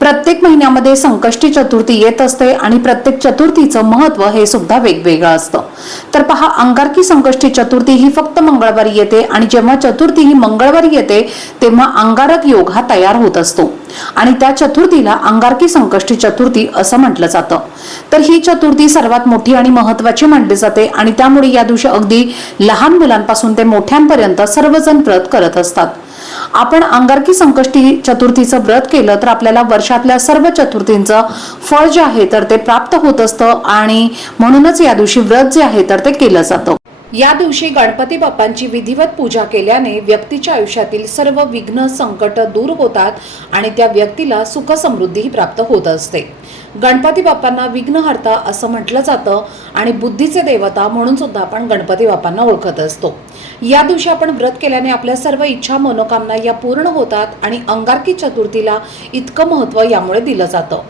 प्रत्येक महिन्यामध्ये संकष्टी चतुर्थी येत असते आणि प्रत्येक चतुर्थीचं महत्त्व हे सुद्धा वेगवेगळं असतं. तर पहा अंगारकी संकष्टी चतुर्थी ही फक्त मंगळवारी येते आणि जेव्हा चतुर्थी ही मंगळवारी येते तेव्हा अंगारक योग हा तयार होत असतो. आणि त्या चतुर्थीला अंगारकी संकष्टी चतुर्थी असं म्हटलं जातं. तर ही चतुर्थी सर्वात मोठी आणि महत्वाची मानली जाते आणि त्यामुळे या दिवशी अगदी लहान मुलांपासून ते मोठ्यांपर्यंत सर्वजण व्रत करत असतात. आपण अंगारकी संकष्टी चतुर्थीचं व्रत केलं तर आपल्याला वर्षातल्या सर्व चतुर्थींचं फळ जे आहे तर ते प्राप्त होत असतं आणि म्हणूनच या दिवशी व्रत जे आहे तर ते केलं जातं. या दिवशी गणपती बाप्पांची विधिवत पूजा केल्याने व्यक्तीच्या आयुष्यातील सर्व विघ्न संकट दूर होतात आणि त्या व्यक्तीला सुख समृद्धीही प्राप्त होत असते. गणपती बाप्पांना विघ्नहर्ता असं म्हटलं जातं आणि बुद्धीचे देवता म्हणून सुद्धा आपण गणपती बाप्पांना ओळखत असतो. या दिवशी आपण व्रत केल्याने आपल्या सर्व इच्छा मनोकामना या पूर्ण होतात आणि अंगारकी चतुर्थीला इतकं महत्त्व यामुळे दिलं जातं.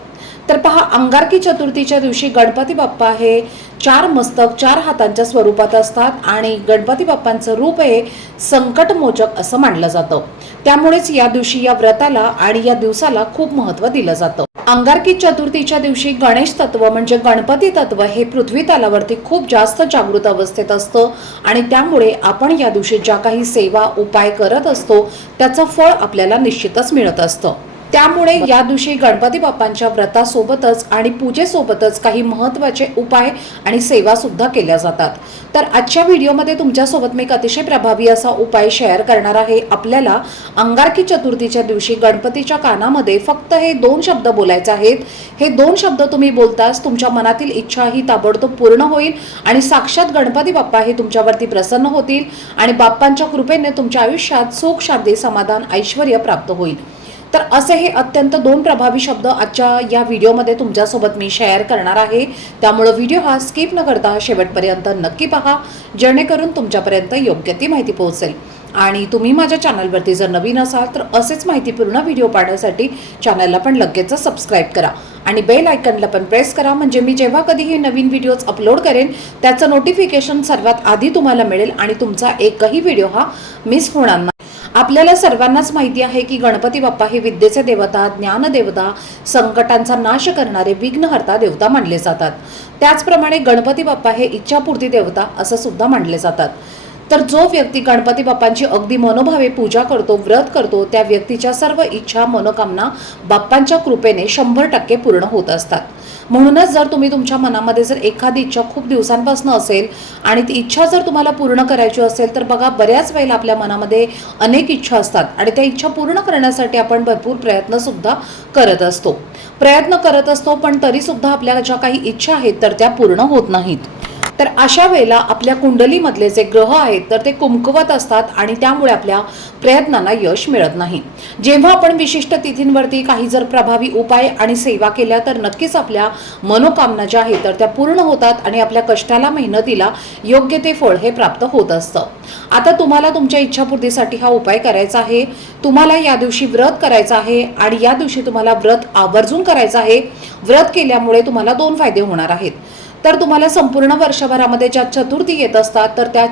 तर पहा अंगारकी चतुर्थीच्या दिवशी गणपती बाप्पा हे चार मस्तक चार हातांच्या स्वरूपात असतात आणि गणपती बाप्पांचं रूप हे संकटमोचक असं मानलं जातं. त्यामुळेच या दिवशी या व्रताला आणि या दिवसाला खूप महत्त्व दिलं जातं. अंगारकी चतुर्थीच्या दिवशी गणेश तत्व म्हणजे गणपती तत्व हे पृथ्वी तलावरती खूप जास्त जागृत अवस्थेत असतं आणि त्यामुळे आपण या दिवशी ज्या काही सेवा उपाय करत असतो त्याचं फळ आपल्याला निश्चितच मिळत असतं. त्यामुळे या दिवशी गणपती बाप्पांच्या व्रतासोबतच आणि पूजेसोबतच काही महत्त्वाचे उपाय आणि सेवा सुद्धा केल्या जातात. तर आजच्या व्हिडिओमध्ये तुमच्यासोबत मी एक अतिशय प्रभावी असा उपाय शेअर करणार आहे. आपल्याला अंगारकी चतुर्थीच्या दिवशी गणपतीच्या कानामध्ये फक्त हे दोन शब्द बोलायचे आहेत. हे दोन शब्द तुम्ही बोलताच तुमच्या मनातील इच्छा ही ताबडतोब पूर्ण होईल आणि साक्षात गणपती बाप्पा हे तुमच्यावरती प्रसन्न होतील आणि बाप्पांच्या कृपेने तुमच्या आयुष्यात सुख शांती समाधान ऐश्वर प्राप्त होईल. तर असे हे अत्यंत दोन प्रभावी शब्द आजच्या या व्हिडिओमध्ये तुमच्यासोबत मी शेअर करणार आहे. त्यामुळं व्हिडिओ हा स्किप न करता शेवटपर्यंत नक्की पहा जेणेकरून तुमच्यापर्यंत योग्य ती माहिती पोहोचेल. आणि तुम्ही माझ्या चॅनलवरती जर नवीन असाल तर असेच माहितीपूर्ण व्हिडिओ पाहण्यासाठी चॅनलला पण लगेच सबस्क्राईब करा. आणि बेल आयकनला पण प्रेस करा म्हणजे मी जेव्हा कधीही नवीन व्हिडिओज अपलोड करेन त्याचं नोटिफिकेशन सर्वात आधी तुम्हाला मिळेल आणि तुमचा एकही व्हिडिओ हा मिस होणार नाही. आपल्याला सर्वांनाच माहिती आहे की गणपती बाप्पा हे विद्येचे देवता ज्ञानदेवता संकटांचा नाश करणारे विघ्नहर्ता देवता मानले जातात. त्याचप्रमाणे गणपती बाप्पा हे इच्छापूर्ती देवता असं सुद्धा मानले जातात. तर जो व्यक्ती गणपती बाप्पांची अगदी मनोभावे पूजा करतो व्रत करतो त्या व्यक्तीच्या सर्व इच्छा मनोकामना बाप्पांच्या कृपेने शंभर टक्के पूर्ण होत असतात. म्हणूनच जर तुम्ही तुमच्या मनामध्ये जर एखादी इच्छा खूप दिवसांपासून असेल आणि ती इच्छा जर तुम्हाला पूर्ण करायची असेल तर बघा बऱ्याच वेळेला आपल्या मनामध्ये अनेक इच्छा असतात आणि त्या इच्छा पूर्ण करण्यासाठी आपण भरपूर प्रयत्नसुद्धा करत असतो. प्रयत्न करत असतो पण तरीसुद्धा आपल्या ज्या काही इच्छा आहेत तर त्या पूर्ण होत नाहीत. तर अशा वेळेला आपल्या कुंडलीमधले जे ग्रह आहेत तर ते कुमकुवत असतात आणि त्यामुळे आपल्या प्रयत्नांना यश मिळत नाही. जेव्हा आपण विशिष्ट तिथींवरती काही जर प्रभावी उपाय आणि सेवा केल्या तर नक्कीच आपल्या मनोकामना ज्या आहेत तर त्या पूर्ण होतात आणि आपल्या कष्टाला मेहनतीला योग्य ते फळ हे प्राप्त होत असतं. आता तुम्हाला तुमच्या इच्छापूर्तीसाठी हा उपाय करायचा आहे. तुम्हाला या दिवशी व्रत करायचं आहे आणि या दिवशी तुम्हाला व्रत आवर्जून करायचं आहे. व्रत केल्यामुळे तुम्हाला दोन फायदे होणार आहेत. तर तुम्हाला संपूर्ण वर्षभरामध्ये ज्या चतुर्थी येत असतात तर त्या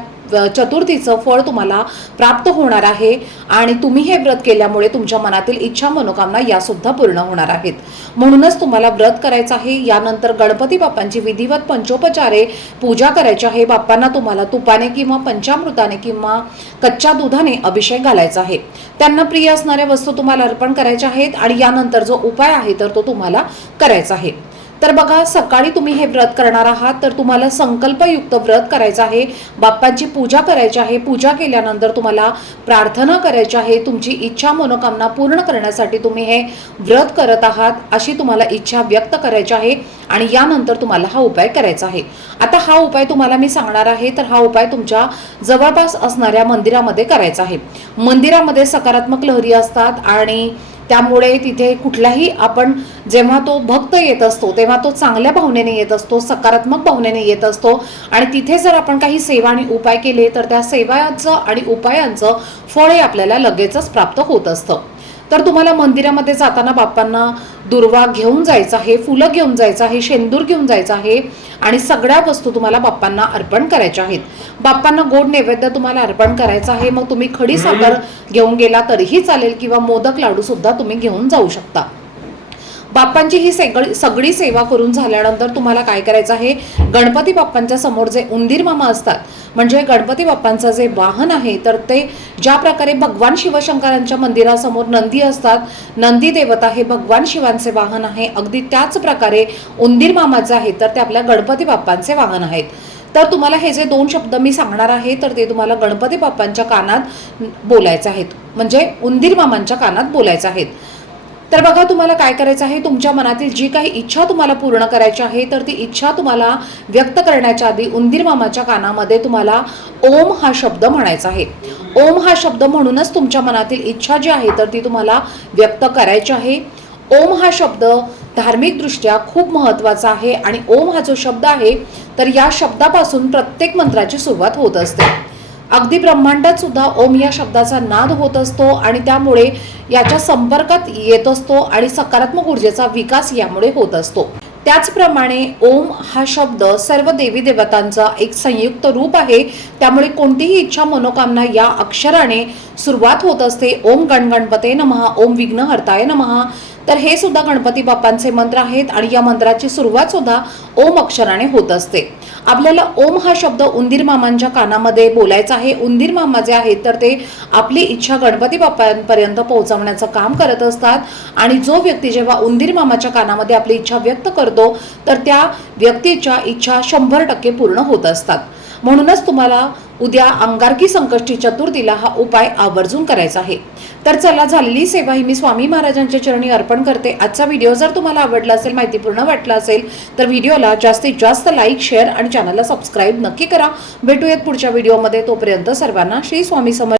चतुर्थीचं फळ तुम्हाला प्राप्त होणार आहे. आणि तुम्ही हे व्रत केल्यामुळे तुमच्या मनातील इच्छा मनोकामना यासुद्धा पूर्ण होणार आहेत. म्हणूनच तुम्हाला व्रत करायचं आहे. यानंतर गणपती बाप्पांची विधिवत पंचोपचारे पूजा करायची आहे. बाप्पांना तुम्हाला तुपाने किंवा पंचामृताने किंवा कच्च्या दुधाने अभिषेक घालायचा आहे. त्यांना प्रिय असणाऱ्या वस्तू तुम्हाला अर्पण करायच्या आहेत. आणि यानंतर जो उपाय आहे तर तो तुम्हाला करायचा आहे. तर बघा सकाळी तुम्ही हे व्रत करणार आहात तर तुम्हाला संकल्पयुक्त व्रत करायचं आहे. बाप्पांची पूजा करायची आहे. पूजा केल्यानंतर तुम्हाला प्रार्थना करायची आहे. तुमची इच्छा मनोकामना पूर्ण करण्यासाठी तुम्ही हे व्रत करत आहात अशी तुम्हाला इच्छा व्यक्त करायची आहे आणि यानंतर तुम्हाला हा उपाय करायचा आहे. आता हा उपाय तुम्हाला मी सांगणार आहे तर हा उपाय तुमच्या जवळपास असणाऱ्या मंदिरामध्ये करायचा आहे. मंदिरामध्ये सकारात्मक लहरी असतात आणि त्यामुळे तिथे कुठलाही आपण जेव्हा तो भक्त येत असतो तेव्हा तो चांगल्या भावनेने येत असतो सकारात्मक भावनेने येत असतो. आणि तिथे जर आपण काही सेवा आणि उपाय केले तर त्या सेवाचं आणि उपायांचं फळ हे आपल्याला लगेचच प्राप्त होत असतं. तर तुम्हाला मंदिरामध्ये जाताना बाप्पांना दुर्वा घेऊन जायचा आहे फुलं घेऊन जायचं आहे शेंदूर घेऊन जायचं आहे आणि सगळ्या वस्तू तुम्हाला बाप्पांना अर्पण करायच्या आहेत. बाप्पांना गोड नैवेद्य तुम्हाला अर्पण करायचं आहे. मग तुम्ही खडी साखर घेऊन गेला तरीही चालेल किंवा मोदक लाडू सुद्धा तुम्ही घेऊन जाऊ शकता. बाप्पांची ही सगळी सगळी सेवा करून झाल्यानंतर तुम्हाला काय करायचं आहे? गणपती बाप्पांच्या समोर जे उंदीर मामा असतात म्हणजे गणपती बाप्पांचं जे वाहन आहे तर ते ज्या प्रकारे भगवान शिवशंकरांच्या मंदिरासमोर नंदी असतात नंदी देवता हे भगवान शिवांचे वाहन आहे. अगदी त्याच प्रकारे उंदीर मामाचं आहे तर ते आपल्या गणपती बाप्पांचे वाहन आहेत. तर तुम्हाला हे जे दोन शब्द मी सांगणार आहे तर ते तुम्हाला गणपती बाप्पांच्या कानात बोलायचे आहेत. म्हणजे उंदीर मामांच्या कानात बोलायचं आहेत. तर बघा तुम्हाला काय करायचं आहे? तुमच्या मनातील जी काही इच्छा तुम्हाला पूर्ण करायची आहे तर ती इच्छा तुम्हाला व्यक्त करण्याच्या आधी उंदीर मामाच्या कानामध्ये तुम्हाला ओम हा शब्द म्हणायचा आहे. ओम हा शब्द म्हणूनच तुमच्या मनातील इच्छा जी आहे तर ती तुम्हाला व्यक्त करायची आहे. ओम हा शब्द धार्मिकदृष्ट्या खूप महत्त्वाचा आहे आणि ओम हा जो शब्द आहे तर या शब्दापासून प्रत्येक मंत्राची सुरुवात होत असते. अगदी ब्रह्मांडात सुद्धा ओम या शब्दाचा नाद होत असतो आणि त्यामुळे याच्या संपर्कात येत असतो आणि सकारात्मक ऊर्जेचा विकास यामुळे होत असतो. त्याचप्रमाणे ओम हा शब्द सर्व देवी देवतांचा एक संयुक्त रूप आहे. त्यामुळे कोणतीही इच्छा मनोकामना या अक्षराने सुरुवात होत असते. ओम गणगणपते नमहा ओम विघ्नहर्ताय नमहा तर हे सुद्धा गणपती बाप्पांचे मंत्र आहेत आणि या मंत्राची सुरुवात सुद्धा ओम अक्षराने होत असते. आपल्याला ओम हा शब्द उंदीर मामांच्या कानामध्ये बोलायचा आहे. उंदीर मामा जे आहेत तर ते आपली इच्छा गणपती बाप्पांपर्यंत पोहोचवण्याचं काम करत असतात. आणि जो व्यक्ती जेव्हा उंदीर मामाच्या कानामध्ये आपली इच्छा व्यक्त करतो तर त्या व्यक्तीच्या इच्छा शंभर टक्के पूर्ण होत असतात. म्हणूनच तुम्हाला उद्या अंगारकी संकष्टी चतुर्थीला हा उपाय आवर्जून करायचा आहे. तर चला झालेली सेवा ही मी स्वामी महाराजांच्या चरणी अर्पण करते. आजचा व्हिडिओ जर तुम्हाला आवडला असेल माहितीपूर्ण वाटला असेल तर व्हिडिओला जास्तीत जास्त लाईक शेअर आणि चॅनलला सबस्क्राईब नक्की करा. भेटूयात पुढच्या व्हिडिओमध्ये. तोपर्यंत सर्वांना श्री स्वामी समर्थ.